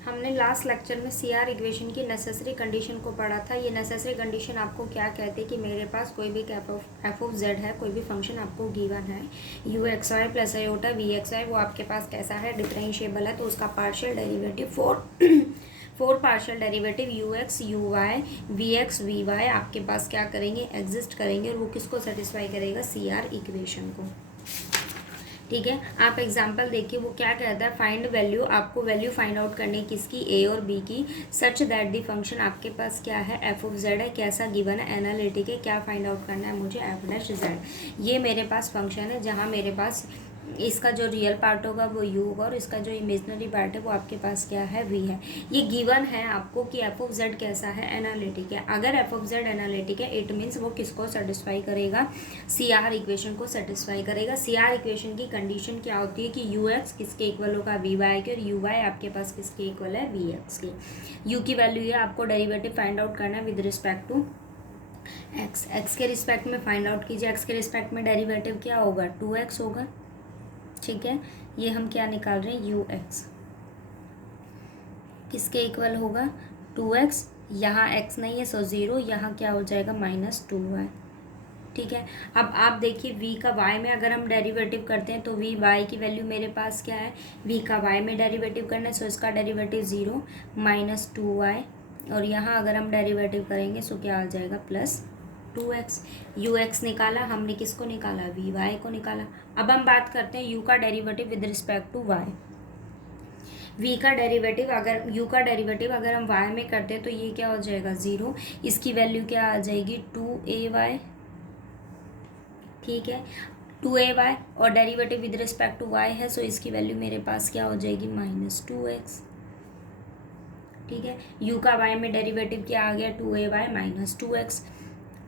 हमने last lecture में सी R equation की नेसेसरी कंडीशन को पढ़ा था। ये नेसेसरी कंडीशन आपको क्या कहते हैं कि मेरे पास कोई भी एफ ऑफ जेड है, कोई भी फंक्शन आपको गिवन है u x y plus iota v x y, वो आपके पास कैसा है, डिफरेंशिएबल है, तो उसका partial derivative four partial derivative u x u y v x v y आपके पास क्या करेंगे, एग्जिस्ट करेंगे, और वो किसको सेटिस्फाई करेगा, सी आर इक्वेशन को। ठीक है, आप एग्जाम्पल देखिए वो क्या कहता है, फाइंड वैल्यू, आपको वैल्यू फाइंड आउट करनी किसकी, ए और बी की, सच दैट दी फंक्शन आपके पास क्या है, एफ ऑफ जेड है, कैसा गिवन है, एनालिटिक है, क्या फाइंड आउट करना है मुझे, एफ डैश जेड। ये मेरे पास फंक्शन है जहाँ मेरे पास इसका जो रियल पार्ट होगा वो यू होगा और इसका जो इमेजनरी पार्ट है वो आपके पास क्या है, वी है। ये गिवन है आपको कि एफ ऑफ जेड कैसा है, एनालिटिक है। अगर एफ ऑफ जेड एनालिटिक है इट मीन्स वो किसको सेटिस्फाई करेगा, सी आर इक्वेशन को सेटिस्फाई करेगा। सी आर इक्वेशन की कंडीशन क्या होती है कि यू एक्स किसके इक्वल होगा, वी वाई के, और यू वाई आपके पास किसके इक्वल है, वी एक्स के। यू की वैल्यू है, आपको डेरिवेटिव फाइंड आउट करना है with respect to x. X के रिस्पेक्ट में फाइंड आउट कीजिए, एक्स के रिस्पेक्ट में डेरिवेटिव क्या होगा, 2x होगा। ठीक है, ये हम क्या निकाल रहे हैं, यू एक्स किसके इक्वल होगा, 2x, यहाँ x नहीं है सो 0, यहाँ क्या हो जाएगा -2y। ठीक है, अब आप देखिए v का y में अगर हम डेरिवेटिव करते हैं तो v y की वैल्यू मेरे पास क्या है, v का y में डेरिवेटिव करना है सो इसका डेरिवेटिव 0 -2y, और यहाँ अगर हम डेरिवेटिव करेंगे सो क्या आ जाएगा, +2x। यू एक्स निकाला हमने, किसको निकाला, वी वाई को निकाला। अब हम बात करते हैं यू का derivative with respect to y. V का डेरिवेटिव अगर यू का डेरिवेटिव अगर हम वाई में करते हैं तो ये क्या हो जाएगा, 0, इसकी वैल्यू क्या आ जाएगी, 2ay। ठीक है, 2ay और derivative with respect to y है सो इसकी वैल्यू मेरे पास क्या हो जाएगी, -2x। ठीक है, यू का वाई में डेरिवेटिव क्या आ गया, 2ay -2x।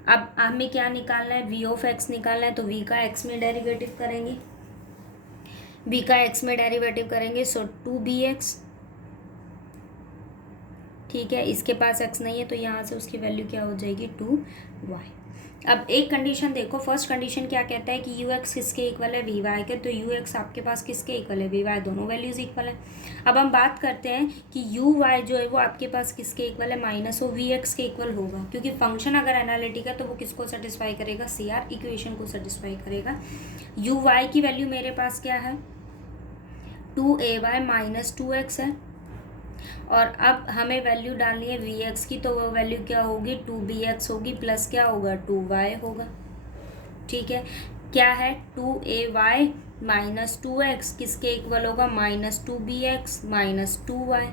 अब हमें क्या निकालना है, वी ऑफ एक्स निकालना है, तो वी का एक्स में डेरिवेटिव करेंगे, वी का एक्स में डेरिवेटिव करेंगे सो 2bx। ठीक है, इसके पास एक्स नहीं है तो यहाँ से उसकी वैल्यू क्या हो जाएगी, 2y। अब एक कंडीशन देखो, फर्स्ट कंडीशन क्या कहता है कि यू एक्स किसके इक्वल है, वी वाई के, तो यू एक्स आपके पास किसके इक्वल है, वी वाई, दोनों वैल्यूज इक्वल है। अब हम बात करते हैं कि यू वाई जो है वो आपके पास किसके इक्वल है, माइनस वो वी एक्स के इक्वल होगा, क्योंकि फंक्शन अगर एनालिटिक है तो वो किसको सेटिस्फाई करेगा, सी आर इक्वेशन को सेटिस्फाई करेगा। यू वाई की वैल्यू मेरे पास क्या है, 2ay -2x है, और अब हमें वैल्यू डालनी है वी एक्स की, तो वो वैल्यू क्या होगी, 2bx होगी, प्लस क्या होगा, 2y होगा। ठीक है, क्या है, 2ay -2x किसके इक्वल होगा, -2bx -2y।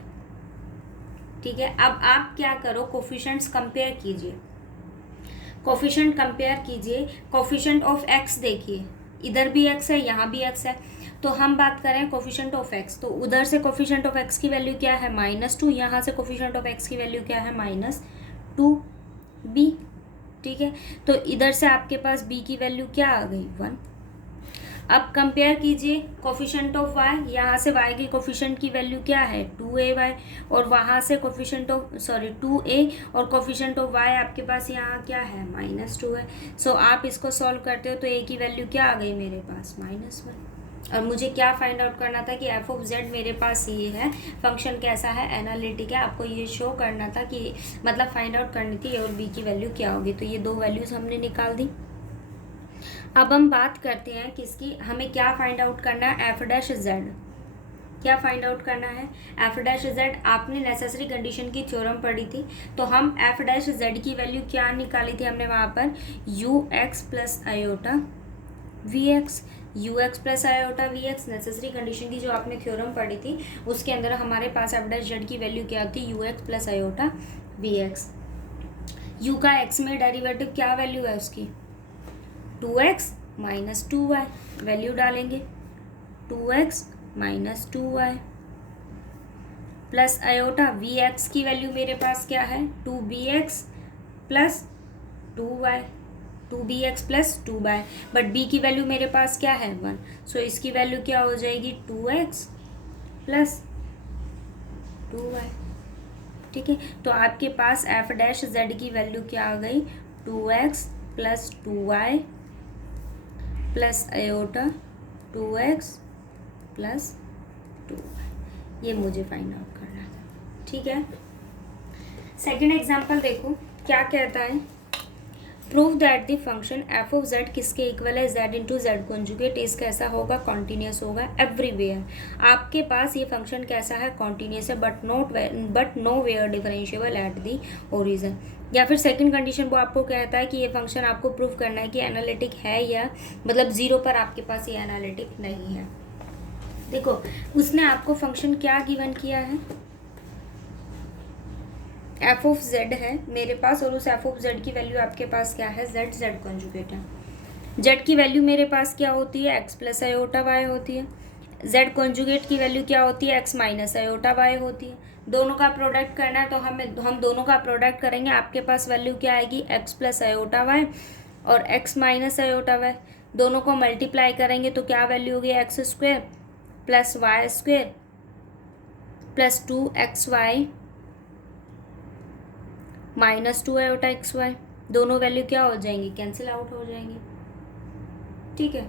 ठीक है, अब आप क्या करो, कोफिशिएंट्स कंपेयर कीजिए, कोफिशिएंट कंपेयर कीजिए, कोफिशिएंट ऑफ x देखिए, इधर भी x है यहाँ भी x है, तो हम बात करें कोफिशिएंट ऑफ x, तो उधर से कोफिशिएंट ऑफ x की वैल्यू क्या है, -2, यहाँ से कोफिशिएंट ऑफ x की वैल्यू क्या है, -2b। ठीक है, तो इधर से आपके पास b की वैल्यू क्या आ गई, 1। अब कंपेयर कीजिए कोफिशिएंट ऑफ y, यहाँ से y की कोफिशिएंट की वैल्यू क्या है, 2ay, और वहाँ से कोफिशिएंट ऑफ 2a और कोफिशिएंट ऑफ y आपके पास यहाँ क्या है, -2 है। सो आप इसको सॉल्व करते हो तो a की वैल्यू क्या आ गई मेरे पास, -1। और मुझे क्या फाइंड आउट करना था कि एफ ऑफ जेड मेरे पास ये है, फंक्शन कैसा है, एनालिटिक है। आपको ये शो करना था कि मतलब फाइंड आउट करनी थी ए और बी की वैल्यू क्या होगी, तो ये दो वैल्यूज़ हमने निकाल दी। अब हम बात करते हैं किसकी, हमें क्या फाइंड आउट करना है, एफ डैश जेड। क्या फाइंड आउट करना है, एफ डैश जेड। आपने नेसेसरी कंडीशन की थ्योरम पढ़ी थी, तो हम एफ डैश जेड की वैल्यू क्या निकाली थी हमने वहाँ पर, u x plus iota v x, u x plus iota v x. Necessary condition की जो आपने थ्योरम पढ़ी थी उसके अंदर हमारे पास एफ डैश जेड की वैल्यू क्या होती है, u x plus iota v x. U का एक्स में डेरिवेटिव क्या वैल्यू है उसकी, 2x -2y, वैल्यू डालेंगे 2x -2y plus iota v x की वैल्यू मेरे पास क्या है, 2bx plus 2y, 2bx plus 2y, but b की वैल्यू मेरे पास क्या है, 1। सो इसकी वैल्यू क्या हो जाएगी, 2x प्लस 2y। ठीक है, तो आपके पास एफ डैश जेड की वैल्यू क्या आ गई, 2x plus 2y plus iota 2x plus 2y। ये मुझे फाइंड आउट करना था। ठीक है। सेकेंड एग्जाम्पल देखो क्या कहता है, prove that the function F of z किसके इक्वल है, Z into Z conjugate is कैसा होगा, कॉन्टिन्यूस होगा एवरीवेयर। आपके पास ये फंक्शन कैसा है, कॉन्टिन्यूस है, but nowhere differentiable at the origin. या फिर सेकंड कंडीशन वो आपको कहता है कि ये फंक्शन आपको प्रूव करना है कि एनालिटिक है, या मतलब जीरो पर आपके पास ये एनालिटिक नहीं है। देखो उसने आपको फंक्शन क्या गिवन किया है, एफ ऑफ जेड है मेरे पास, और उस एफ ऑफ जेड की वैल्यू आपके पास क्या है, जेड जेड कॉन्जुगेट है। जेड की वैल्यू मेरे पास क्या होती है, एक्स प्लस आयोटा वाई होती है। जेड कॉन्जुगेट की वैल्यू क्या होती है, एक्स माइनस आयोटा वाई होती है। दोनों का प्रोडक्ट करना है तो हम दोनों का प्रोडक्ट करेंगे। आपके पास वैल्यू क्या आएगी, एक्स प्लस आयोटा वाई और एक्स माइनस आयोटा वाई, दोनों को मल्टीप्लाई करेंगे तो क्या वैल्यू होगी, x square plus y square plus 2xy minus 2 iota x y. दोनों वैल्यू क्या हो जाएंगी, कैंसिल आउट हो जाएंगी। ठीक है,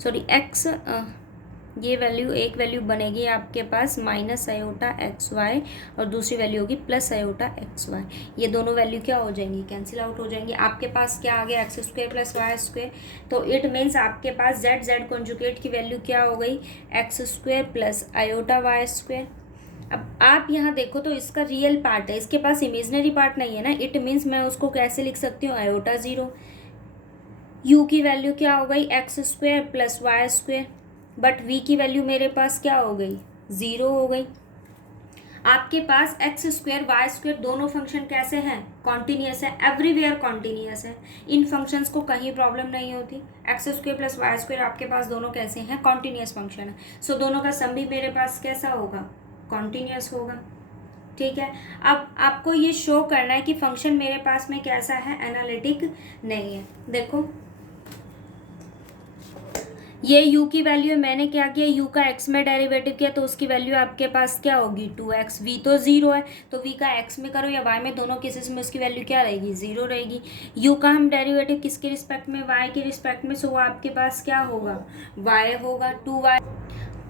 सॉरी एक्स, ये वैल्यू एक वैल्यू बनेगी आपके पास माइनस आयोटा एक्स वाई और दूसरी वैल्यू होगी प्लस आयोटा एक्स वाई। ये दोनों वैल्यू क्या हो जाएंगी, कैंसिल आउट हो जाएंगी। आपके पास क्या आ गया, x square plus y square. तो इट मीन्स आपके पास जेड जेड कॉन्जुगेट की वैल्यू क्या हो गई, x square plus iota y square. अब आप यहाँ देखो तो इसका रियल पार्ट है, इसके पास इमेजनरी पार्ट नहीं है ना। इट मीन्स मैं उसको कैसे लिख सकती हूँ, आयोटा जीरो। यू की वैल्यू क्या हो गई, x square plus y square, but v की वैल्यू मेरे पास क्या हो गई, जीरो हो गई। आपके पास एक्स स्क्वायर वाई स्क्वायर दोनों फंक्शन कैसे हैं, कॉन्टिन्यूस है, एवरीवेयर कॉन्टिन्यूस है। इन फंक्शंस को कहीं प्रॉब्लम नहीं होती। X square plus y square आपके पास दोनों कैसे हैं, कॉन्टिन्यूस फंक्शन है। सो दोनों का सम भी मेरे पास कैसा होगा, कॉन्टिन्यूस होगा। ठीक है, अब आपको ये शो करना है कि फंक्शन मेरे पास में कैसा है, एनालिटिक नहीं है। देखो ये u की वैल्यू है, मैंने क्या किया, u का x में डेरिवेटिव किया तो उसकी वैल्यू आपके पास क्या होगी, 2x। v तो जीरो है तो v का x में करो या y में, दोनों केसेस में उसकी वैल्यू क्या रहेगी, जीरो रहेगी। u का हम डेरिवेटिव किसके रिस्पेक्ट में, y के रिस्पेक्ट में, सो वो आपके पास क्या होगा, y होगा 2y।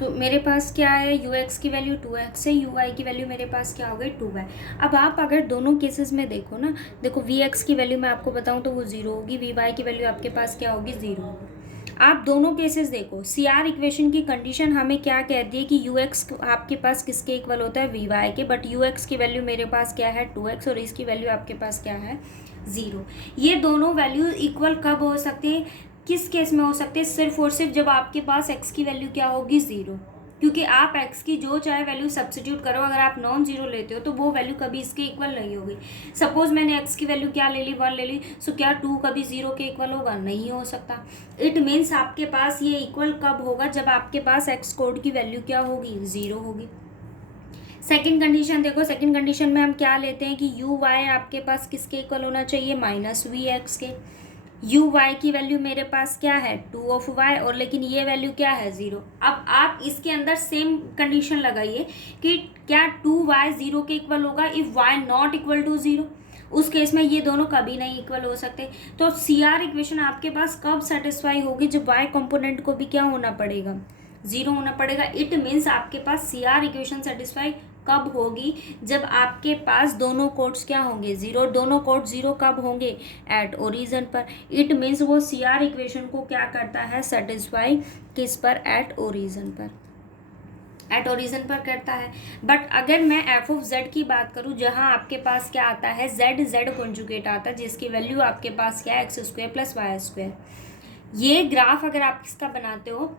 तो मेरे पास क्या है, ux की वैल्यू 2x है, uy की वैल्यू मेरे पास क्या हो गई 2y। अब आप अगर दोनों केसेस में देखो ना, देखो vx की वैल्यू मैं आपको बताऊं तो वो जीरो होगी, vy की वैल्यू आपके पास क्या होगी, जीरो होगी। आप दोनों केसेस देखो, CR इक्वेशन की कंडीशन हमें क्या कहती है कि ux आपके पास किसके इक्वल होता है, vy के, बट ux की वैल्यू मेरे पास क्या है 2x और इसकी वैल्यू आपके पास क्या है, जीरो। ये दोनों वैल्यू इक्वल कब हो सकते हैं, किस केस में हो सकते हैं, सिर्फ और सिर्फ जब आपके पास x की वैल्यू क्या होगी, जीरो। क्योंकि आप x की जो चाहे वैल्यू सब्स्टिट्यूट करो, अगर आप नॉन जीरो लेते हो तो वो वैल्यू कभी इसके इक्वल नहीं होगी। सपोज मैंने x की वैल्यू क्या ले ली, 1 ले ली, सो क्या 2 कभी जीरो के इक्वल होगा, नहीं हो सकता। इट मीन्स आपके पास ये इक्वल कब होगा, जब आपके पास x कोड की वैल्यू क्या होगी, जीरो होगी। सेकंड कंडीशन देखो, सेकंड कंडीशन में हम क्या लेते हैं कि u y आपके पास किसके इक्वल होना चाहिए, माइनस वी एक्स के। u y की वैल्यू मेरे पास क्या है, 2 ऑफ y, और लेकिन ये वैल्यू क्या है, जीरो। अब आप इसके अंदर सेम कंडीशन लगाइए कि क्या 2y जीरो के इक्वल होगा, if y not equal to zero. उस केस में ये दोनों कभी नहीं इक्वल हो सकते। तो CR इक्वेशन आपके पास कब सेटिस्फाई होगी, जब y कंपोनेंट को भी क्या होना पड़ेगा, जीरो होना पड़ेगा। इट मीन्स आपके पास CR इक्वेशन सेटिस्फाई कब होगी, जब आपके पास दोनों कोड्स क्या होंगे, जीरो। दोनों कोड जीरो कब होंगे, एट ओरिजिन पर। इट मीन्स वो CR इक्वेशन को क्या करता है, सेटिस्फाई किस पर, एट ओरिजिन पर, एट ओरिजिन पर करता है। बट अगर मैं एफ ऑफ जेड की बात करूं, जहां आपके पास क्या आता है, जेड जेड कॉन्जुगेट आता है, जिसकी वैल्यू आपके पास क्या है, x square plus y square. ये ग्राफ अगर आप इसका बनाते हो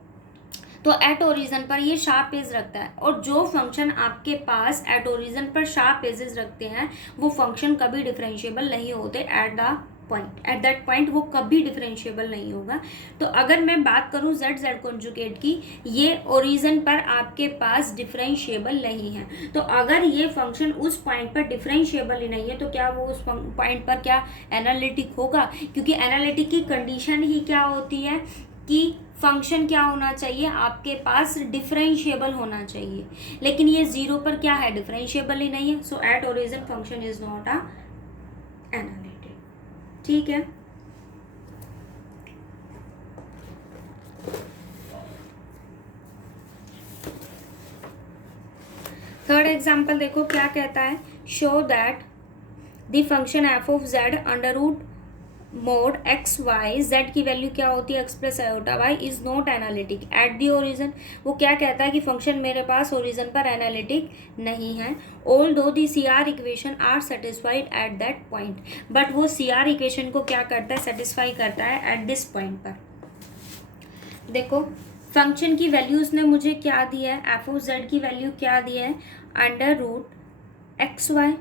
तो एट ओरिजिन पर ये शार्प एज रखता है, और जो फंक्शन आपके पास एट ओरिजिन पर शार्प एजेस रखते हैं वो फंक्शन कभी डिफरेंशिएबल नहीं होते eight the point, eight that point वो कभी डिफरेंशिएबल नहीं होगा। तो अगर मैं बात करूं जेड जेड कॉन्जुगेट की, ये ओरिजिन पर आपके पास डिफरेंशिएबल नहीं है। तो अगर ये फंक्शन उस पॉइंट पर डिफरेंशिएबल ही नहीं है तो क्या वो उस पॉइंट पर क्या एनालिटिक होगा, क्योंकि एनालिटिक की कंडीशन ही क्या होती है कि फंक्शन क्या होना चाहिए, आपके पास डिफरेंशिएबल होना चाहिए। लेकिन ये जीरो पर क्या है, डिफरेंशिएबल ही नहीं है। So at origin function is not a analytic. ठीक है, थर्ड एग्जाम्पल देखो क्या कहता है, show that the function F of Z under root mod X Y, Z की वैल्यू क्या होती है X plus iota Y, is not analytic at the origin. वो क्या कहता है कि फंक्शन मेरे पास ओरिजन पर एनालिटिक नहीं है, although the C R equation are satisfied at that point, but वो सी आर इक्वेशन को क्या करता है, सेटिस्फाई करता है एट दिस पॉइंट पर। देखो फंक्शन की वैल्यू उसने मुझे क्या दिया है, एफ ऑफ जेड की वैल्यू क्या दिया है, अंडर रूट एक्स वाई,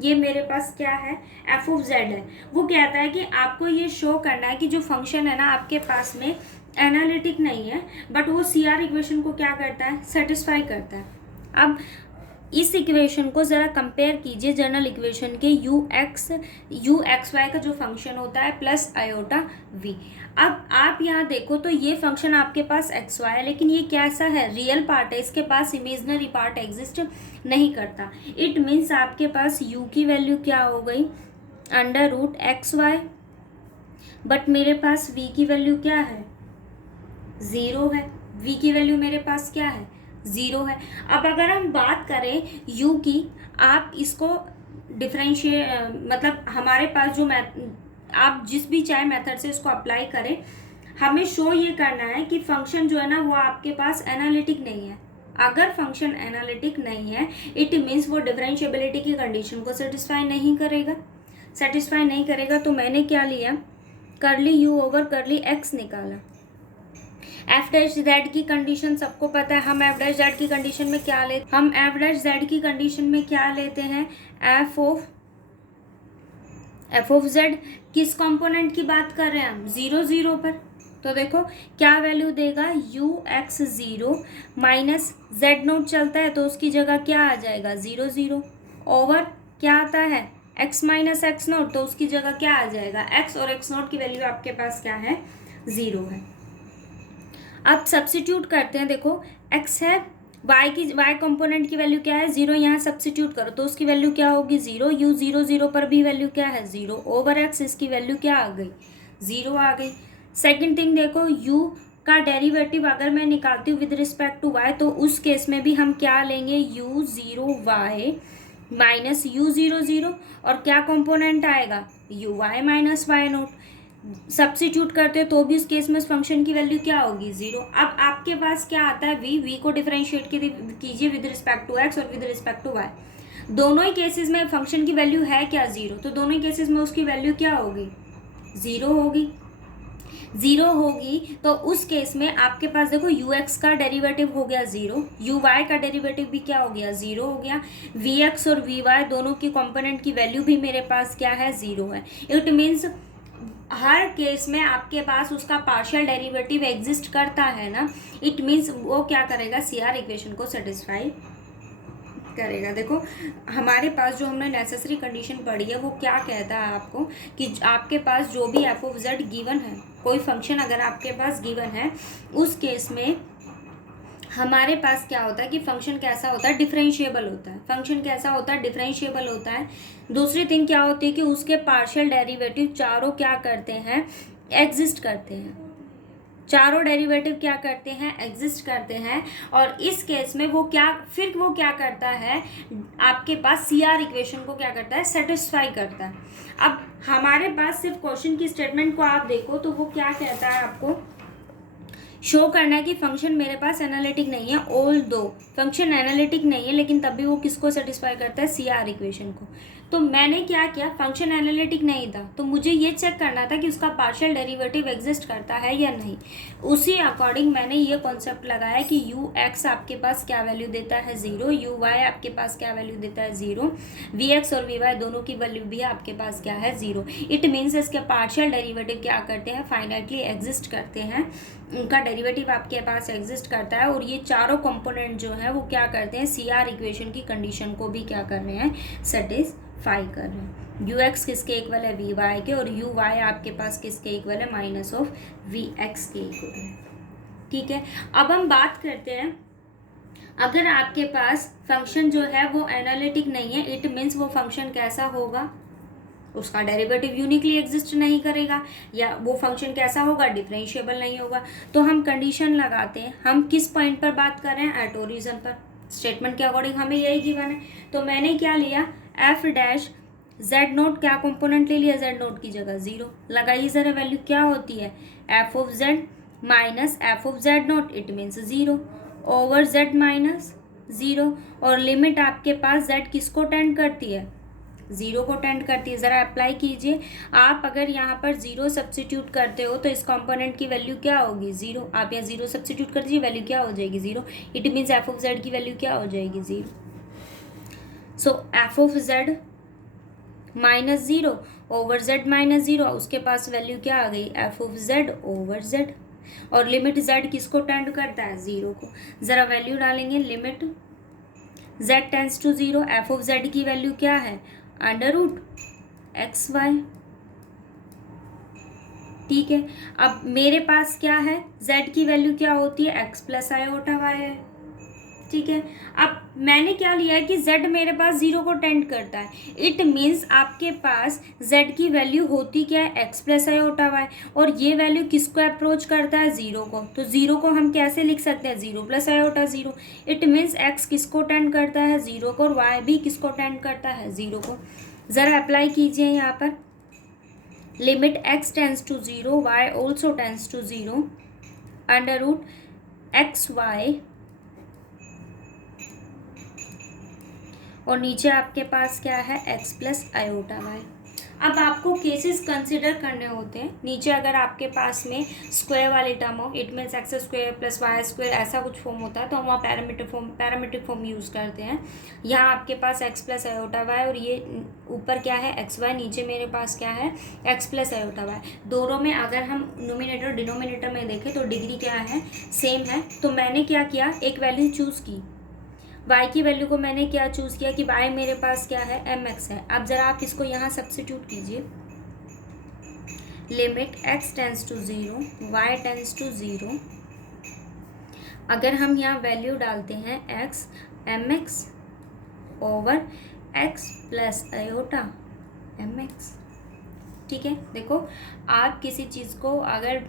ये मेरे पास क्या है, एफ ऑफ जेड है। वो कहता है कि आपको ये शो करना है कि जो फंक्शन है ना आपके पास में एनालिटिक नहीं है, बट वो सी आर इक्वेशन को क्या करता है, सेटिस्फाई करता है। अब इस इक्वेशन को ज़रा कंपेयर कीजिए जनरल इक्वेशन के यू एक्स वाई का जो फंक्शन होता है प्लस आयोटा वी। अब आप यहाँ देखो तो ये फंक्शन आपके पास एक्स वाई है, लेकिन ये कैसा है, रियल पार्ट है, इसके पास इमेजनरी पार्ट एग्जिस्ट नहीं करता। इट मीन्स आपके पास यू की वैल्यू क्या हो गई, under root x y, but मेरे पास वी की वैल्यू क्या है, ज़ीरो है। वी की वैल्यू मेरे पास क्या है, ज़ीरो है। अब अगर हम बात करें यू की, आप इसको डिफरेंशिएट मतलब हमारे पास जो आप जिस भी चाहे मेथड से इसको अप्लाई करें, हमें शो ये करना है कि फंक्शन जो है ना वो आपके पास एनालिटिक नहीं है। अगर फंक्शन एनालिटिक नहीं है इट मीन्स वो डिफरेंशिएबिलिटी की कंडीशन को सेटिस्फाई नहीं करेगा। तो मैंने क्या लिया, करली यू ओवर करली एक्स निकाला। एफ डैश जेड की कंडीशन सबको पता है, हम एफ डैश जेड की कंडीशन में क्या लेते हैं, एफ ऑफ जेड। किस कंपोनेंट की बात कर रहे हैं हम, 0 0 पर। तो देखो क्या वैल्यू देगा, you x 0 minus Z note चलता है तो उसकी जगह क्या आ जाएगा, 0 0 ओवर क्या आता है, एक्स माइनस एक्स नोट, तो उसकी जगह क्या आ जाएगा, एक्स, और एक्स नोट की वैल्यू आपके पास क्या है, 0 है। अब सब्स्टिट्यूट करते हैं, देखो एक्स है, वाई कंपोनेंट की वैल्यू क्या है, 0, यहाँ सब्स्टिट्यूट करो तो उसकी वैल्यू क्या होगी, 0, यू 0 0 पर भी वैल्यू क्या है, 0 ओवर एक्स, इसकी वैल्यू क्या आ गई, 0 आ गई। सेकंड थिंग देखो, u का डेरिवेटिव अगर मैं निकालती हूँ विद रिस्पेक्ट टू y, तो उस केस में भी हम क्या लेंगे, u0y माइनस u0 और क्या कंपोनेंट आएगा, uy minus y naught. Substitute करते हो तो भी उस केस में उस फंक्शन की वैल्यू क्या होगी, 0। अब आपके पास क्या आता है, v को डिफरेंशिएट कीजिए विद रिस्पेक्ट टू x और विद रिस्पेक्ट टू y। दोनों ही केसेस में फंक्शन की वैल्यू है क्या, 0, तो दोनों ही केसेस में उसकी वैल्यू क्या होगी, 0 होगी। तो उस केस में आपके पास देखो ux का डेरिवेटिव हो गया 0, uy का डेरिवेटिव भी क्या हो गया, 0 हो गया। vx और vy दोनों की कंपोनेंट की वैल्यू भी मेरे पास क्या है, 0 है। इट मीन्स हर केस में आपके पास उसका पार्शियल डेरिवेटिव एग्जिस्ट करता है ना, इट मीन्स वो क्या करेगा, सी आर इक्वेशन को सेटिस्फाई करेगा। देखो हमारे पास जो हमने नेसेसरी कंडीशन पढ़ी है वो क्या कहता है आपको, कि आपके पास जो भी एफ ऑफ जेड गिवन है, कोई फंक्शन अगर आपके पास गिवन है, उस केस में हमारे पास क्या होता है कि फंक्शन कैसा होता है, डिफरेंशिएबल होता है। दूसरी थिंग क्या होती है कि उसके पार्शियल डेरिवेटिव चारों क्या करते हैं, एग्जिस्ट करते हैं। चारों डेरिवेटिव क्या करते हैं, एग्जिस्ट करते हैं। और इस केस में वो क्या करता है, आपके पास सी आर इक्वेशन को क्या करता है, सेटिस्फाई करता है। अब हमारे पास सिर्फ क्वेश्चन की स्टेटमेंट को आप देखो तो वो क्या कहता है, आपको शो करना है कि फंक्शन मेरे पास एनालिटिक नहीं है, ऑल दो फंक्शन एनालिटिक नहीं है लेकिन तब भी वो किसको सेटिस्फाई करता है, सी आर इक्वेशन को। तो मैंने क्या किया, फंक्शन एनालिटिक नहीं था तो मुझे ये चेक करना था कि उसका पार्शियल डेरिवेटिव एग्जिस्ट करता है या नहीं। उसी अकॉर्डिंग मैंने ये कॉन्सेप्ट लगाया कि यू एक्स आपके पास क्या वैल्यू देता है, 0, यू वाई आपके पास क्या वैल्यू देता है, 0, वी एक्स और वी वाई दोनों की वैल्यू भी आपके पास क्या है, 0। इट मीन्स इसके पार्शियल डेरिवेटिव क्या करते हैं, फाइनाइटली एग्जिस्ट करते हैं, उनका डेरिवेटिव आपके पास एग्जिस्ट करता है। और ये चारों कंपोनेंट जो है वो क्या करते हैं, सी आर इक्वेशन की कंडीशन को भी क्या कर रहे हैं, सेटिस्फाई कर रहे हैं। यू एक्स किसके इक्वल है, वी वाई के, और यू वाई आपके पास किसके इक्वल है, माइनस ऑफ वी एक्स के इक्वल है। ठीक है, अब हम बात करते हैं, अगर आपके पास फंक्शन जो है वो एनालिटिक नहीं है, इट मीन्स वो फंक्शन कैसा होगा, उसका डेरिवेटिव यूनिकली एग्जिस्ट नहीं करेगा, या वो फंक्शन कैसा होगा, डिफरेंशिएबल नहीं होगा। तो हम कंडीशन लगाते हैं, हम किस पॉइंट पर बात कर रहे हैं, एट ओरिजिन पर। स्टेटमेंट के अकॉर्डिंग हमें यही गिवन है। तो मैंने क्या लिया, एफ डैश जेड नोट, क्या कंपोनेंट ले लिया, जेड नोट की जगह 0। लगाइए ज़रा वैल्यू क्या होती है, F of Z minus f of Z note, it means 0 over Z minus 0। और लिमिट आपके पास जेड किसको टेंड करती है, 0 को टेंड करती है। ज़रा अप्लाई कीजिए। आप अगर यहाँ पर 0 सब्सटीट्यूट करते हो तो इस कंपोनेंट की वैल्यू क्या होगी, 0। आप यहाँ 0 सब्सटीट्यूट कर दीजिए, वैल्यू क्या हो जाएगी, 0। It means F of Z की वैल्यू क्या हो जाएगी, 0। So F of Z minus 0 over Z minus 0, उसके पास वैल्यू क्या आ गई, F of Z over Z. और लिमिट जेड किसको टेंड करता है, 0 को। ज़रा वैल्यू डालेंगे, limit Z tends to 0, F of Z की वैल्यू क्या है, अंडर रूट एक्स वाई। ठीक है, अब मेरे पास क्या है, z की वैल्यू क्या होती है, x प्लस आयोटा वाई है। ठीक है, अब मैंने क्या लिया है कि z मेरे पास 0 को टेंड करता है। इट मीन्स आपके पास z की वैल्यू होती क्या है, x प्लस आयोटा वाई। और ये वैल्यू किसको अप्रोच करता है, 0 को। तो 0 को हम कैसे लिख सकते हैं, 0 plus iota 0। It means x किसको टेंड करता है, 0 को, और y भी किसको टेंड करता है, 0 को। ज़रा अप्लाई कीजिए यहाँ पर, limit x tends to 0, y also tends to 0, under root x y. और नीचे आपके पास क्या है, x प्लस आयोटा वाई। अब आपको केसेस कंसिडर करने होते हैं। नीचे अगर आपके पास में स्क्वायर वाली टर्म हो, it means x square plus y square, ऐसा कुछ फॉर्म होता है तो हम वहाँ पैरामीट्रिक फॉर्म यूज़ करते हैं। यहाँ आपके पास x प्लस आयोटा वाई, और ये ऊपर क्या है, एक्स वाई, नीचे मेरे पास क्या है, x प्लस आयोटा वाई। दोनों में अगर हम नोमिनेटर डिनोमिनेटर में देखें तो डिग्री क्या है, सेम है। तो मैंने क्या किया, एक वैल्यू चूज़ की, y की वैल्यू को मैंने क्या चूज़ किया कि y मेरे पास क्या है, mx है। अब ज़रा आप इसको यहाँ सब्स्टिट्यूट कीजिए, limit x tends to 0, y tends to 0। अगर हम यहाँ वैल्यू डालते हैं x mx over x plus iota mx। ठीक है, देखो आप किसी चीज़ को अगर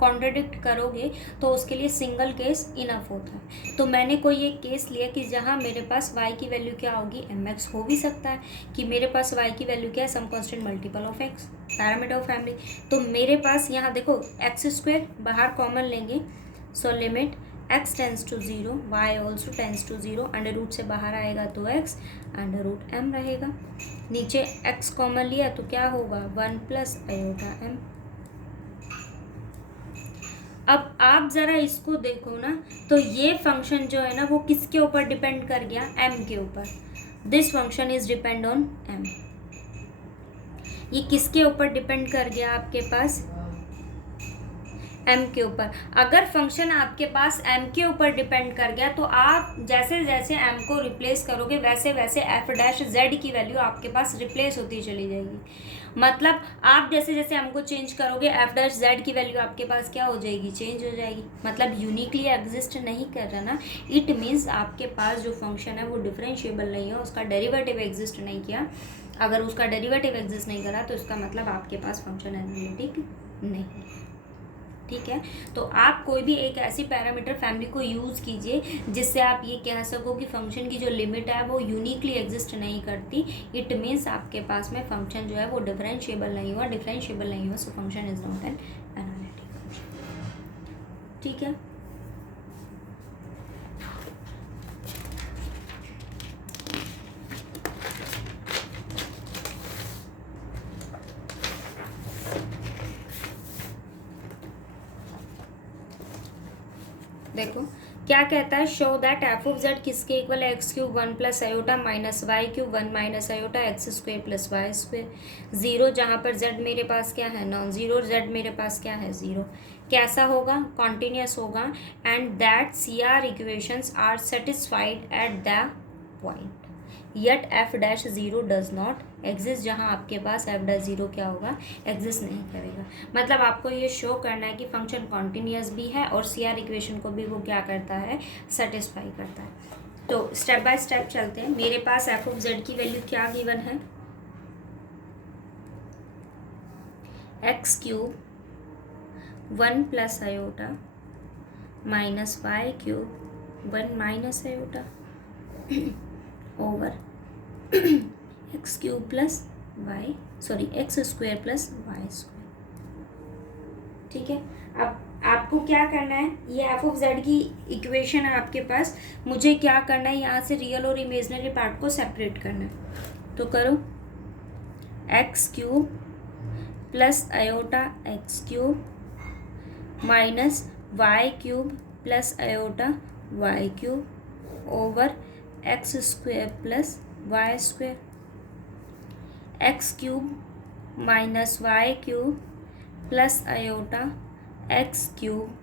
कॉन्ट्रडिक्ट करोगे तो उसके लिए सिंगल केस इनफ होता है। तो मैंने कोई एक केस लिया कि जहाँ मेरे पास y की वैल्यू क्या होगी, mx। हो भी सकता है कि मेरे पास y की वैल्यू क्या है, some constant multiple of x, parameter of family. तो मेरे पास यहाँ देखो एक्स स्क्वायर बाहर कॉमन लेंगे, so limit x tends to 0, y also tends to 0, under root से बाहर आएगा तो x, अंडर रूट m रहेगा। नीचे x कॉमन लिया तो क्या होगा, 1 प्लस आयोटा m। अब आप ज़रा इसको देखो ना, तो ये फंक्शन जो है ना वो किसके ऊपर डिपेंड कर गया, m के ऊपर। This function is depend on m। ये किसके ऊपर डिपेंड कर गया आपके पास, m के ऊपर। अगर फंक्शन आपके पास m के ऊपर डिपेंड कर गया तो आप जैसे जैसे m को रिप्लेस करोगे वैसे वैसे f डैश z की वैल्यू आपके पास रिप्लेस होती चली जाएगी। मतलब आप जैसे जैसे m को चेंज करोगे f डैश z की वैल्यू आपके पास क्या हो जाएगी, चेंज हो जाएगी। मतलब यूनिकली एग्जिस्ट नहीं कर रहा ना, इट मीन्स आपके पास जो फंक्शन है वो डिफरेंशिएबल नहीं है, उसका डेरिवेटिव एग्जिस्ट नहीं किया। अगर उसका डेरिवेटिव एग्जिस्ट नहीं करा तो इसका मतलब आपके पास फंक्शन एनालिटिक नहीं है। ठीक है, तो आप कोई भी एक ऐसी पैरामीटर फैमिली को यूज़ कीजिए जिससे आप ये कह सको कि फंक्शन की जो लिमिट है वो यूनिकली एग्जिस्ट नहीं करती। इट मीन्स आपके पास में फंक्शन जो है वो डिफरेंशिएबल नहीं हुआ, so function is not an analytic function. ठीक है, देखो क्या कहता है, show that f of z किसके इक्वल है, x cube 1 plus iota minus y cube 1 minus iota x square plus y square. 0 जहाँ पर जेड मेरे पास क्या है, नॉन जीरो, जेड मेरे पास क्या है, 0। कैसा होगा, कॉन्टिन्यूस होगा। And that C R equations are satisfied at the point yet f dash 0 does not exist, जहाँ आपके पास एफ डैश 0 क्या होगा, एग्जिस्ट नहीं करेगा। मतलब आपको ये शो करना है कि फंक्शन कॉन्टिन्यूस भी है और सी आर इक्वेशन को भी वो क्या करता है, सेटिस्फाई करता है। तो स्टेप बाय स्टेप चलते हैं। मेरे पास एफ ऑफ जेड की वैल्यू क्या गिवन है, x cube 1 plus iota minus y cube 1 minus iota over x cube plus y x square plus y square. ठीक है, अब आपको क्या करना है, ये एफ ऑफ जेड की इक्वेशन है आपके पास, मुझे क्या करना है, यहाँ से रियल और इमेजनरी पार्ट को सेपरेट करना है। तो करो, x cube plus iota x cube minus y cube plus iota y cube over x square plus y square, x cube minus y cube plus iota x cube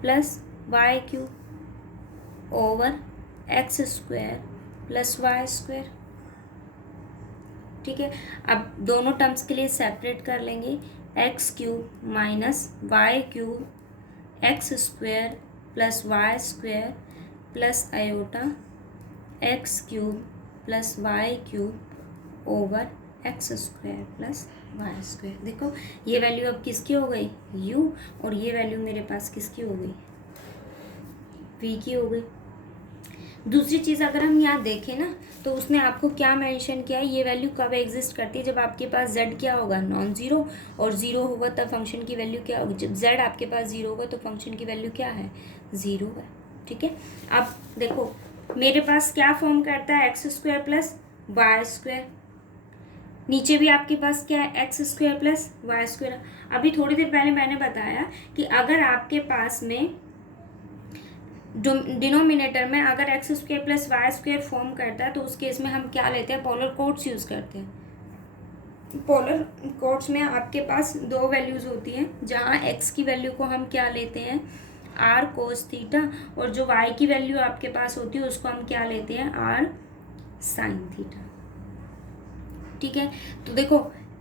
plus y cube over x square plus y square. ठीक है, अब दोनों terms के लिए separate कर लेंगे, x cube minus y cube x square plus y square plus iota x cube plus y cube over x square plus y square. देखो ये वैल्यू अब किसकी हो गई, u, और ये वैल्यू मेरे पास किसकी हो गई, v की हो गई। दूसरी चीज़ अगर हम यहाँ देखें ना, तो उसने आपको क्या मेंशन किया है, ये वैल्यू कब एग्जिस्ट करती है, जब आपके पास z क्या होगा, नॉन ज़ीरो, और ज़ीरो होगा तब फंक्शन की वैल्यू क्या होगी, जब z आपके पास ज़ीरो होगा तो फंक्शन की वैल्यू क्या है, ज़ीरो है। ठीक है, अब देखो मेरे पास क्या फॉर्म करता है, x square plus y square, नीचे भी आपके पास क्या है, x square plus y square. अभी थोड़ी देर पहले मैंने बताया कि अगर आपके पास में डिनोमिनेटर में अगर x square plus y square form करता है तो उस केस में हम क्या लेते हैं, पोलर कोड्स यूज़ करते हैं। पोलर कोड्स में आपके पास दो वैल्यूज़ होती हैं, जहाँ एक्स की वैल्यू को हम क्या लेते हैं, आर कोस थीटा, और जो वाई की वैल्यू आपके पास होती है उसको हम क्या लेते हैं, आर साइन थीटा। ठीक है, तो देखो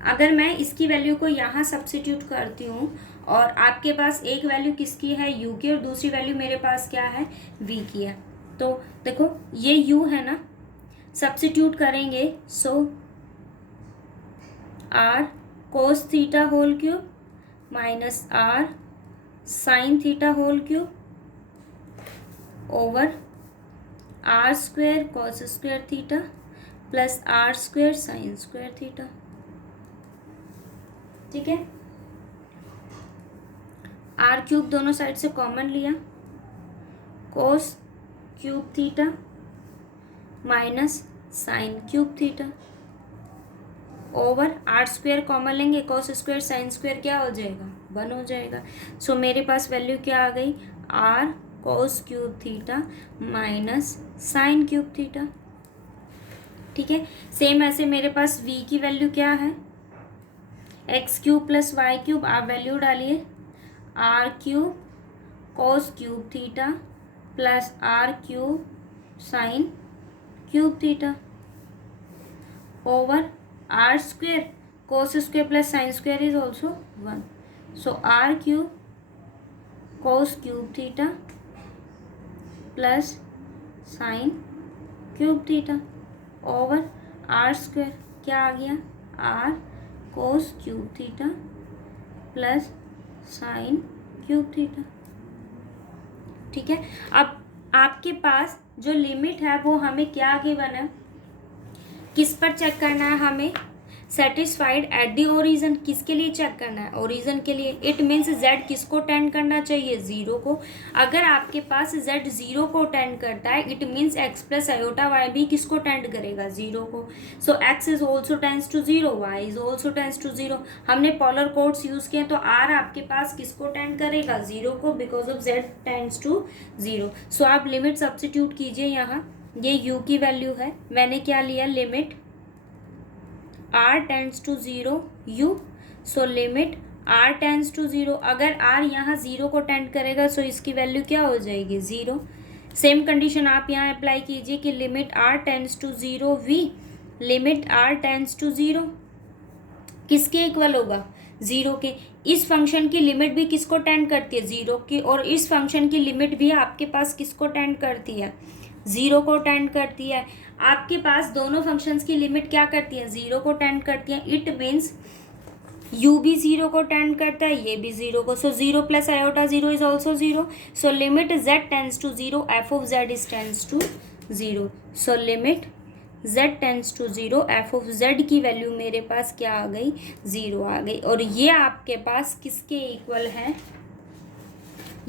अगर मैं इसकी वैल्यू को यहाँ सब्स्टिट्यूट करती हूँ और आपके पास एक वैल्यू किसकी है, u की, और दूसरी वैल्यू मेरे पास क्या है, v की है, तो देखो ये u है ना, सब्स्टिट्यूट करेंगे, so r cos theta whole cube minus r sine theta whole cube over r square cos square theta plus r square sine square theta. ठीक है, आर क्यूब दोनों साइड से कॉमन लिया, cos cube theta minus sine cube theta over r square common लेंगे, cos square sine square क्या हो जाएगा, 1 हो जाएगा। सो मेरे पास वैल्यू क्या आ गई, r cos cube theta minus sine cube theta. ठीक है, सेम ऐसे मेरे पास v की वैल्यू क्या है, x cube plus y cube, आप वैल्यू डालिए, r cube cos cube theta plus r cube sine cube theta over r square cos square plus sine square is also 1, so r cube cos cube theta plus sine cube theta over r square क्या आ गया, r cos cube theta plus sine cube theta. ठीक है, अब आपके पास जो limit है वो हमें क्या गिवन है, किस पर चेक करना है हमें, सेटिस्फाइड एट दी ओरिजन, किसके लिए चेक करना है, ओरिजन के लिए। इट मीन्स z किसको टेंड करना चाहिए, 0 को। अगर आपके पास z 0 को टेंड करता है, it means x plus iota y भी किसको टेंड करेगा, 0 को। So x is also tends to 0, y is also tends to 0। हमने पोलर कोड्स यूज किए तो r आपके पास किसको टेंड करेगा, 0 को, because of z tends to 0। So आप लिमिट सब्स्टिट्यूट कीजिए यहाँ, ये u की वैल्यू है, मैंने क्या लिया, limit r tends to 0 u, so limit r tends to 0। अगर r यहाँ 0 को टेंड करेगा सो इसकी वैल्यू क्या हो जाएगी, 0। सेम कंडीशन आप यहाँ अप्लाई कीजिए कि limit r tends to 0 v, limit r tends to 0 किसके इक्वल होगा, 0 के। इस फंक्शन की लिमिट भी किसको टेंड करती है, 0 की, और इस फंक्शन की लिमिट भी आपके पास किसको टेंड करती है, 0 को टेंड करती है। आपके पास दोनों फंक्शंस की लिमिट क्या करती है, 0 को टेंड करती है। इट मीन्स u भी ज़ीरो को टेंड करता है, ये भी ज़ीरो को, so zero plus iota zero is also zero, so limit z tends to zero f of z is tends to zero, so limit z tends to zero f of z की value मेरे पास क्या आ गई, zero आ गई। और ये आपके पास किसके इक्वल है,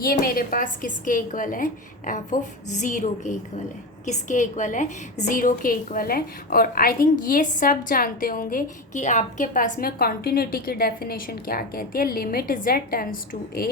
ये मेरे पास किसके इक्वल है, एफ ऑफ ज़ीरो के इक्वल है, किसके इक्वल है, ज़ीरो के इक्वल है। और आई थिंक ये सब जानते होंगे कि आपके पास में कॉन्टिन्यूटी की डेफिनेशन क्या कहती है, limit z tends to a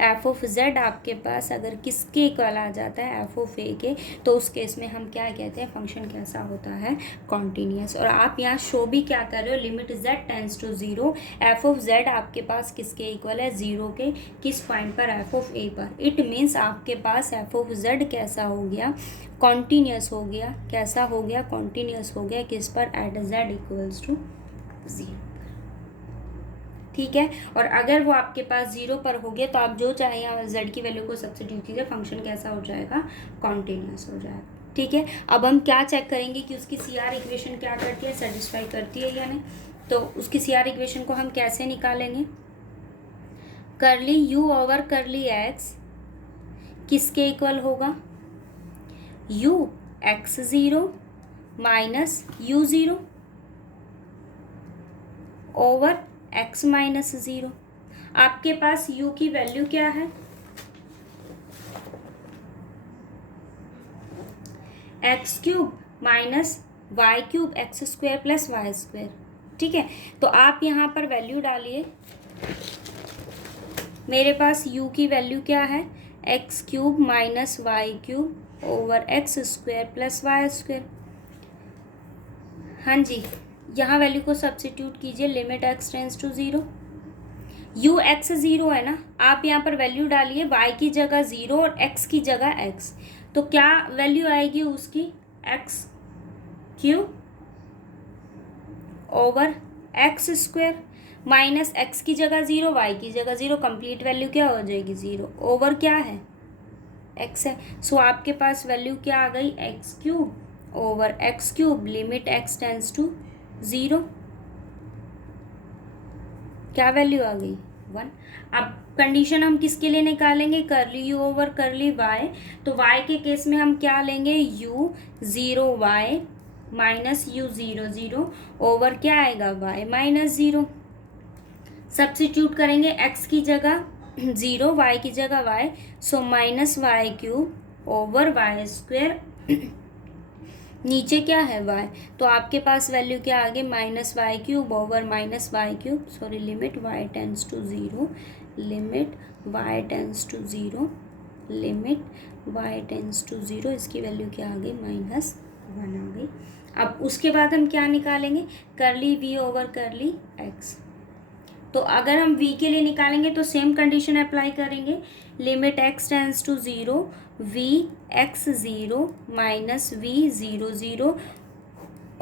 f of z आपके पास अगर किसके इक्वल आ जाता है, एफ ऑफ a के, तो उस केस में हम क्या कहते हैं, फंक्शन कैसा होता है, कॉन्टीन्यूअस। और आप यहाँ शो भी क्या कर रहे हो, limit z tends to zero f of z आपके पास किसके इक्वल है, ज़ीरो के, किस पॉइंट पर, एफ ऑफ a पर। इट मीन्स आपके पास एफ ऑफ z कैसा हो गया, कॉन्टीन्यूअस हो गया, कैसा हो गया, कॉन्टीन्यूअस हो गया, किस पर, at z equals to zero. ठीक है, और अगर वो आपके पास ज़ीरो पर हो गया तो आप जो चाहे यहाँ z की वैल्यू को सब्स्टिट्यूट कीजिए, फंक्शन कैसा हो जाएगा, कॉन्टीन्यूअस हो जाएगा। ठीक है, अब हम क्या चेक करेंगे कि उसकी CR इक्वेशन क्या करती है, सेटिस्फाई करती है या नहीं। तो उसकी CR इक्वेशन को हम कैसे निकालेंगे, curly u over curly x किसके इक्वल होगा, u x0 minus u0 over x minus zero. आपके पास u की वैल्यू क्या है, x cube minus y cube x square plus y square. ठीक है, तो आप यहाँ पर वैल्यू डालिए, मेरे पास u की वैल्यू क्या है, x cube minus y cube over x square plus y square. हाँ जी, यहाँ वैल्यू को सब्स्टिट्यूट कीजिए, limit x tends to zero, u x zero है ना, आप यहाँ पर वैल्यू डालिए, y की जगह ज़ीरो और x की जगह x, तो क्या वैल्यू आएगी उसकी, x cube over x square minus x की जगह ज़ीरो, वाई की जगह ज़ीरो, कंप्लीट वैल्यू क्या हो जाएगी, ज़ीरो, ओवर क्या है, एक्स है। सो आपके पास वैल्यू क्या आ गई, x cube over x cube, limit x tends to zero, क्या वैल्यू आ गई, 1। अब कंडीशन हम किसके लिए निकालेंगे, curly u over curly y, तो वाई के केस में हम क्या लेंगे, u zero y minus u zero zero over क्या आएगा, वाई माइनस ज़ीरो। सब्स्टिट्यूट करेंगे, एक्स की जगह ज़ीरो, वाई की जगह y, so minus y cube over y square, नीचे क्या है y, तो आपके पास वैल्यू क्या आ गई, minus y cube over minus y cube, sorry limit y tends to zero, limit y tends to zero, limit y tends to zero, इसकी value क्या आ गई, -1 आ गई। अब उसके बाद हम क्या निकालेंगे, curly v over curly x। तो अगर हम v के लिए निकालेंगे तो सेम कंडीशन अप्लाई करेंगे, limit x tends to zero, v x zero minus v zero zero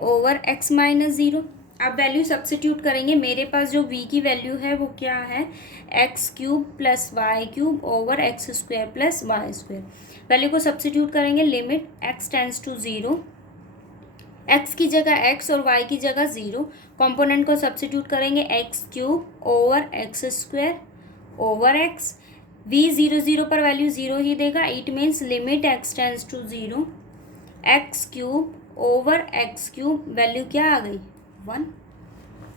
over x minus zero. अब वैल्यू सब्स्टिट्यूट करेंगे, मेरे पास जो v की वैल्यू है वो क्या है, x cube plus y cube over x square plus y square. Value को सब्स्टिट्यूट करेंगे, limit x tends to zero, x की जगह x और y की जगह ज़ीरो, कंपोनेंट को सब्स्टिट्यूट करेंगे, x cube over x square over x, v zero zero पर वैल्यू ज़ीरो ही देगा, it means limit x tends to zero, x cube over x cube, value क्या आ गई, 1।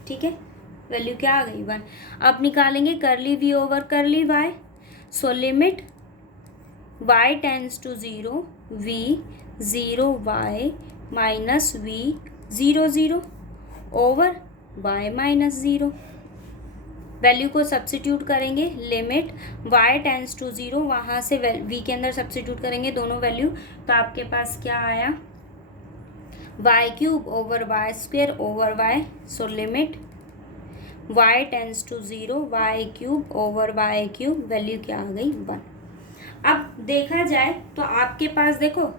ठीक है, वैल्यू क्या आ गई, 1। अब निकालेंगे curly v over curly y, so limit y tends to zero, v zero y minus v zero zero over y minus zero. Value को सब्स्टिट्यूट करेंगे, limit y tends to zero, वहाँ से v के अंदर सब्स्टिट्यूट करेंगे दोनों value, तो आपके पास क्या आया, y cube over y square over y, so limit y tends to zero, y cube over y cube, value क्या आ गई, 1। अब देखा जाए तो आपके पास देखो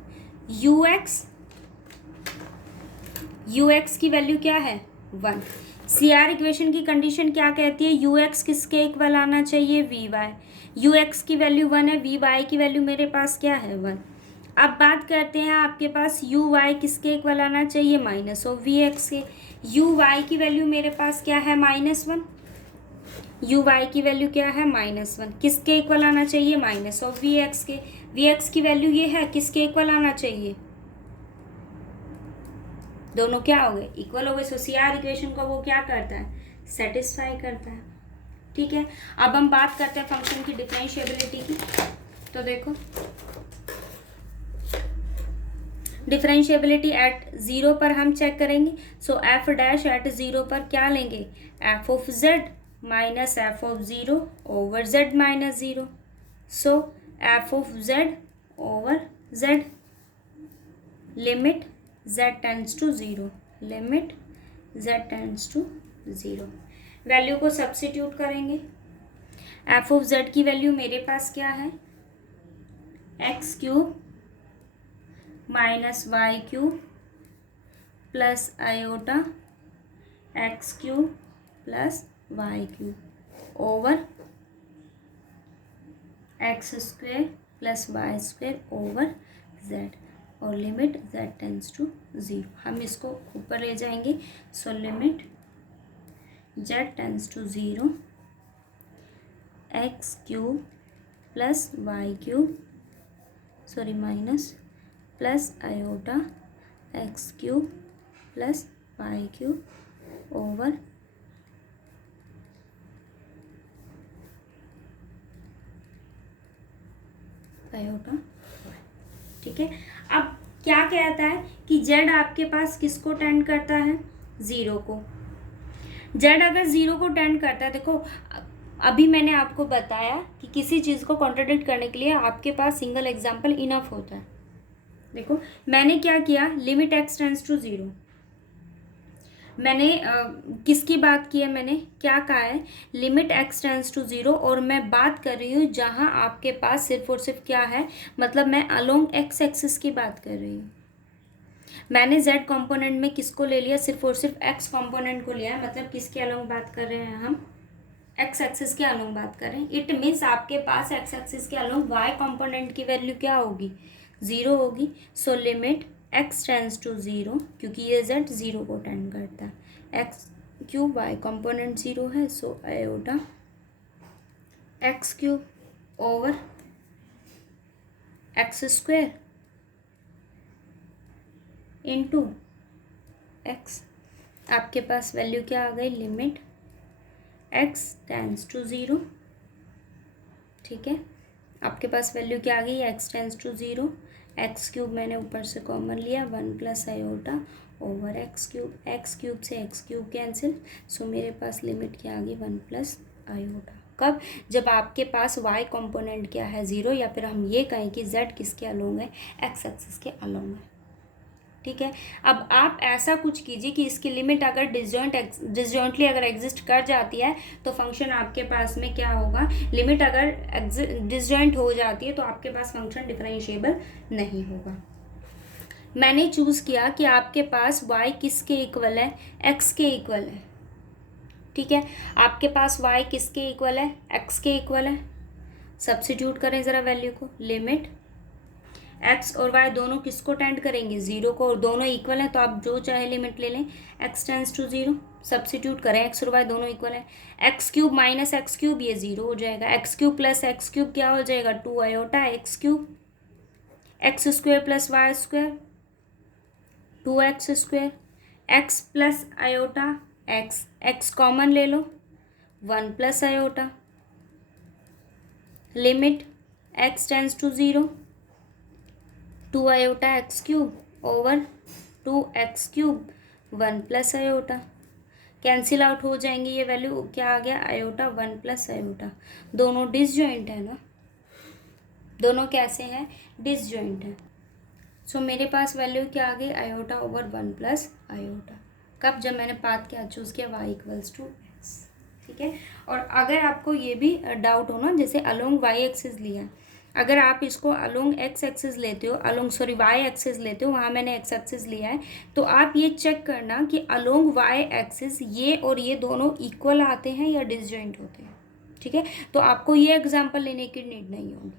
ux की वैल्यू क्या है, 1। CR इक्वेशन की कंडीशन क्या कहती है, ux किसके इक्वल आना चाहिए, vy, ux की वैल्यू 1 है, vy की वैल्यू मेरे पास क्या है, 1। अब बात करते हैं आपके पास uy किसके इक्वल आना चाहिए, माइनस ऑफ vx के, uy की वैल्यू मेरे पास क्या है, -1। यू वाई की वैल्यू क्या है -1, किसके इक्वल आना चाहिए, माइनस ऑफ वी एक्स के। वी एक्स की वैल्यू ये है, किसके इक्वल आना चाहिए, दोनों क्या हो गए, इक्वल हो गए। सो सी आर इक्वेशन को वो क्या करता है, सेटिस्फाई करता है। ठीक है, अब हम बात करते हैं फंक्शन की डिफरेंशिएबिलिटी की। तो देखो डिफरेंशिएबिलिटी एट 0 पर हम चेक करेंगे। सो एफ डैश एट 0 पर क्या लेंगे, f of Z minus f of 0 over Z minus 0। So F of Z over z limit z tends to 0, limit z tends to 0। Value को सब्स्टिट्यूट करेंगे। F of Z की value मेरे पास क्या है, x cube minus y cube plus iota x cube plus y cube over x square plus y square over Z और limit z tends to 0। हम इसको ऊपर ले जाएंगे। So limit z tends to 0 x cube plus y cube sorry minus plus iota x cube plus y cube over iota. ठीक है, अब क्या कहता है कि z आपके पास किसको टेंड करता है, 0 को। z अगर 0 को टेंड करता है, देखो अभी मैंने आपको बताया कि किसी चीज़ को कॉन्ट्राडिक्ट करने के लिए आपके पास सिंगल एग्जाम्पल इनफ होता है। देखो मैंने क्या किया, लिमिट x टेंड्स टू 0, मैंने किसकी बात की है, मैंने क्या कहा है, लिमिट x टेंड्स टू 0। और मैं बात कर रही हूँ जहाँ आपके पास सिर्फ और सिर्फ क्या है, मतलब मैं अलोंग x एक्सिस की बात कर रही हूँ। मैंने z कंपोनेंट में किसको ले लिया, सिर्फ और सिर्फ x कंपोनेंट को लिया है, मतलब किसके अलोंग बात कर रहे हैं हम, x एक्सिस के अलोंग बात कर रहे हैं। इट मीन्स आपके पास x एक्सिस के अलोंग y कंपोनेंट की वैल्यू क्या होगी, 0 होगी। So limit x tends to 0, क्योंकि ये z 0 को टेंड करता है, x क्यूब y कंपोनेंट 0 है। So iota x cube over x square into x, आपके पास वैल्यू क्या आ गई, लिमिट x टेंड्स टू 0। ठीक है, आपके पास वैल्यू क्या आ गई, x tends to 0, x cube मैंने ऊपर से कॉमन लिया, 1 plus iota over x cube से एक्स क्यूब कैंसिल। सो मेरे पास लिमिट क्या आ गई, 1 प्लस आयोटा। कब, जब आपके पास y कंपोनेंट क्या है, 0, या फिर हम ये कहें कि z किसके अलोंग है, x एक्सिस के अलोंग है। ठीक है, अब आप ऐसा कुछ कीजिए कि इसकी लिमिट अगर डिसजॉइंटली अगर एग्जिस्ट कर जाती है तो फंक्शन आपके पास में क्या होगा, लिमिट अगर डिसजॉइंट हो जाती है तो आपके पास फंक्शन डिफरेंशिएबल नहीं होगा। मैंने चूज़ किया कि आपके पास y किसके इक्वल है, x के इक्वल है। ठीक है, आपके पास y किसके इक्वल है, x के इक्वल है। सब्स्टिट्यूट करें ज़रा वैल्यू को, लिमिट x और y दोनों किसको टेंड करेंगे, 0 को, और दोनों इक्वल हैं तो आप जो चाहे लिमिट ले लें, x टेंड्स टू 0। सब्स्टिट्यूट करें, x और y दोनों इक्वल है, x cube minus x cube ये 0 हो जाएगा, x cube plus x cube क्या हो जाएगा, 2 iota x cube, x square plus y square 2x square, x plus iota x, x common ले लो, 1 plus iota, limit x tends to 0, 2 iota x cube over 2x cube, 1 plus iota, cancel out हो जाएंगे, ये value क्या आ गया, iota 1 plus iota. दोनों disjoint है ना, दोनों कैसे हैं, डिसजॉइंट है। सो मेरे पास वैल्यू क्या आ गई, आयोटा ओवर 1 प्लस आयोटा। कब, जब मैंने पाथ क्या चूज़ किया, y इक्वल्स टू x। ठीक है, और अगर आपको ये भी डाउट हो ना, जैसे अलोंग y एक्सिस लिया, अगर आप इसको अलोंग x एक्सिस लेते हो, y एक्सिस लेते हो, वहाँ मैंने x एक्सिस लिया है, तो आप ये चेक करना कि अलोंग y एक्सिस ये और ये दोनों इक्वल आते हैं या डिसजॉइंट होते हैं। ठीक है, तो आपको ये एग्जांपल लेने की नीड नहीं होगी,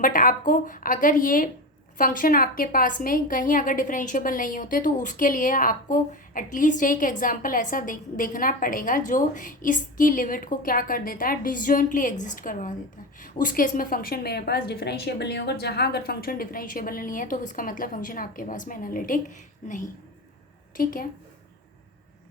बट आपको अगर ये फंक्शन आपके पास में कहीं अगर डिफरेंशिएबल नहीं होते तो उसके लिए आपको एटलीस्ट एक एग्जांपल ऐसा देखना पड़ेगा जो इसकी लिमिट को क्या कर देता है, डिसजॉइंटली एग्जिस्ट करवा देता है। उस केस में फंक्शन मेरे पास डिफरेंशिएबल नहीं होगा। जहाँ अगर फंक्शन डिफरेंशिएबल नहीं है तो इसका मतलब फंक्शन आपके पास में एनालिटिक नहीं। ठीक है।